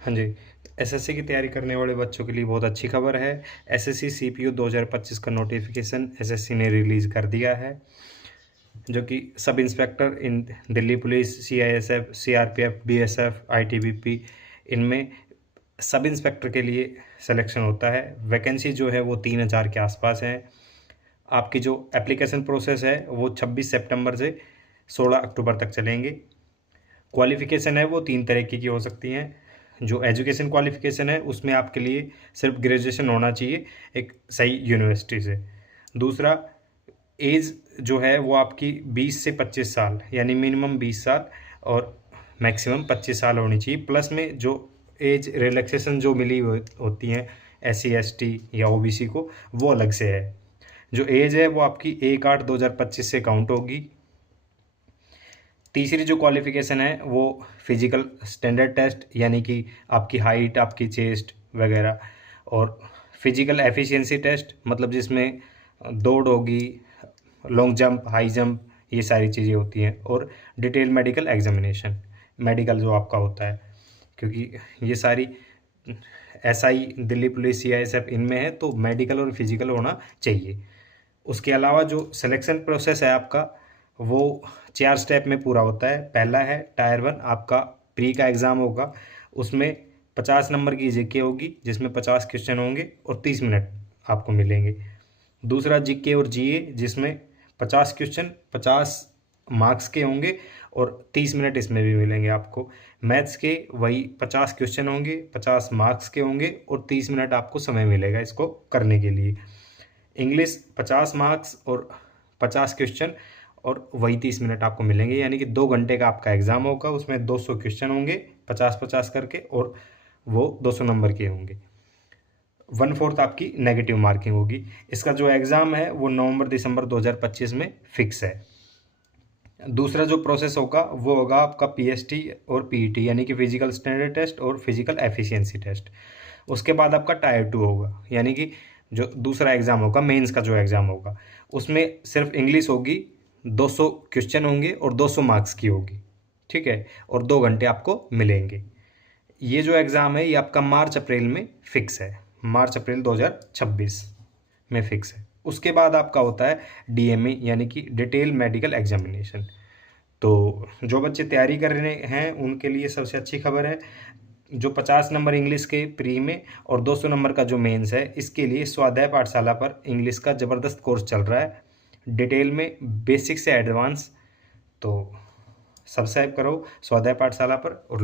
हाँ जी, एसएससी की तैयारी करने वाले बच्चों के लिए बहुत अच्छी खबर है। एसएससी सीपीयू 2025 का नोटिफिकेशन एसएससी ने रिलीज़ कर दिया है, जो कि sub inspector in Delhi police, CISF, CRPF, BSF, ITBP, इनमें सब इंस्पेक्टर के लिए सिलेक्शन होता है। वैकेंसी जो है वो 3000 के आसपास है। आपकी जो एप्लीकेशन प्रोसेस है वो 26 सितंबर से 16 अक्टूबर तक चलेंगे। क्वालिफ़िकेशन है वो 3 तरीके की हो सकती हैं। जो एजुकेशन क्वालिफ़िकेशन है उसमें आपके लिए सिर्फ ग्रेजुएशन होना चाहिए एक सही यूनिवर्सिटी से। दूसरा, एज जो है वो आपकी 20 से 25 साल, यानी मिनिमम 20 साल और मैक्सिमम 25 साल होनी चाहिए। प्लस में जो एज रिलैक्सेशन जो मिली होती हैं SC ST या OBC को, वो अलग से है। जो एज है वो आपकी 1/8/2025 से काउंट होगी। तीसरी जो क्वालिफ़िकेशन है वो फिजिकल स्टैंडर्ड टेस्ट, यानी कि आपकी हाइट, आपकी चेस्ट वगैरह, और फिजिकल एफिशिएंसी टेस्ट, मतलब जिसमें दौड़ होगी, लॉन्ग जंप, हाई जंप, ये सारी चीज़ें होती हैं, और डिटेल मेडिकल एग्जामिनेशन, मेडिकल जो आपका होता है, क्योंकि ये सारी SI, दिल्ली पुलिस, CISF इनमें है, तो मेडिकल और फिजिकल होना चाहिए। उसके अलावा जो सिलेक्शन प्रोसेस है आपका वो 4 स्टेप में पूरा होता है। पहला है टायर 1, आपका प्री का एग्ज़ाम होगा। उसमें 50 नंबर की जीके होगी, जिसमें 50 क्वेश्चन होंगे और 30 मिनट आपको मिलेंगे। दूसरा जीके और जीए, जिसमें 50 क्वेश्चन 50 मार्क्स के होंगे और 30 मिनट इसमें भी मिलेंगे आपको। मैथ्स के वही 50 क्वेश्चन होंगे, 50 मार्क्स के होंगे और 30 मिनट आपको समय मिलेगा इसको करने के लिए। इंग्लिश 50 मार्क्स और 50 क्वेश्चन और वही 30 मिनट आपको मिलेंगे, यानी कि 2 घंटे का आपका एग्ज़ाम होगा। उसमें 200 क्वेश्चन होंगे 50-50 करके, और वो 200 नंबर के होंगे। 1/4 आपकी नेगेटिव मार्किंग होगी। इसका जो एग्ज़ाम है वो नवंबर-दिसंबर 2025 में फिक्स है। दूसरा जो प्रोसेस होगा वो होगा आपका PST और PET, यानी कि फिजिकल स्टैंडर्ड टेस्ट और फिजिकल एफिशिएंसी टेस्ट। उसके बाद आपका टायर 2 होगा, यानी कि जो दूसरा एग्ज़ाम होगा, मेंस का जो एग्ज़ाम होगा, उसमें सिर्फ इंग्लिश होगी, 200 क्वेश्चन होंगे और 200 मार्क्स की होगी, ठीक है, और 2 घंटे आपको मिलेंगे। ये जो एग्ज़ाम है ये आपका मार्च-अप्रैल में फिक्स है, मार्च-अप्रैल 2026 में फिक्स है। उसके बाद आपका होता है DME, यानी कि डिटेल मेडिकल एग्जामिनेशन। तो जो बच्चे तैयारी कर रहे हैं उनके लिए सबसे अच्छी खबर है, जो 50 नंबर इंग्लिश के प्री में और 200 नंबर का जो मेंस है, इसके लिए स्वाध्याय पाठशाला पर इंग्लिश का ज़बरदस्त कोर्स चल रहा है, डिटेल में बेसिक से एडवांस। तो सब्सक्राइब करो स्वाध्याय पाठशाला पर। और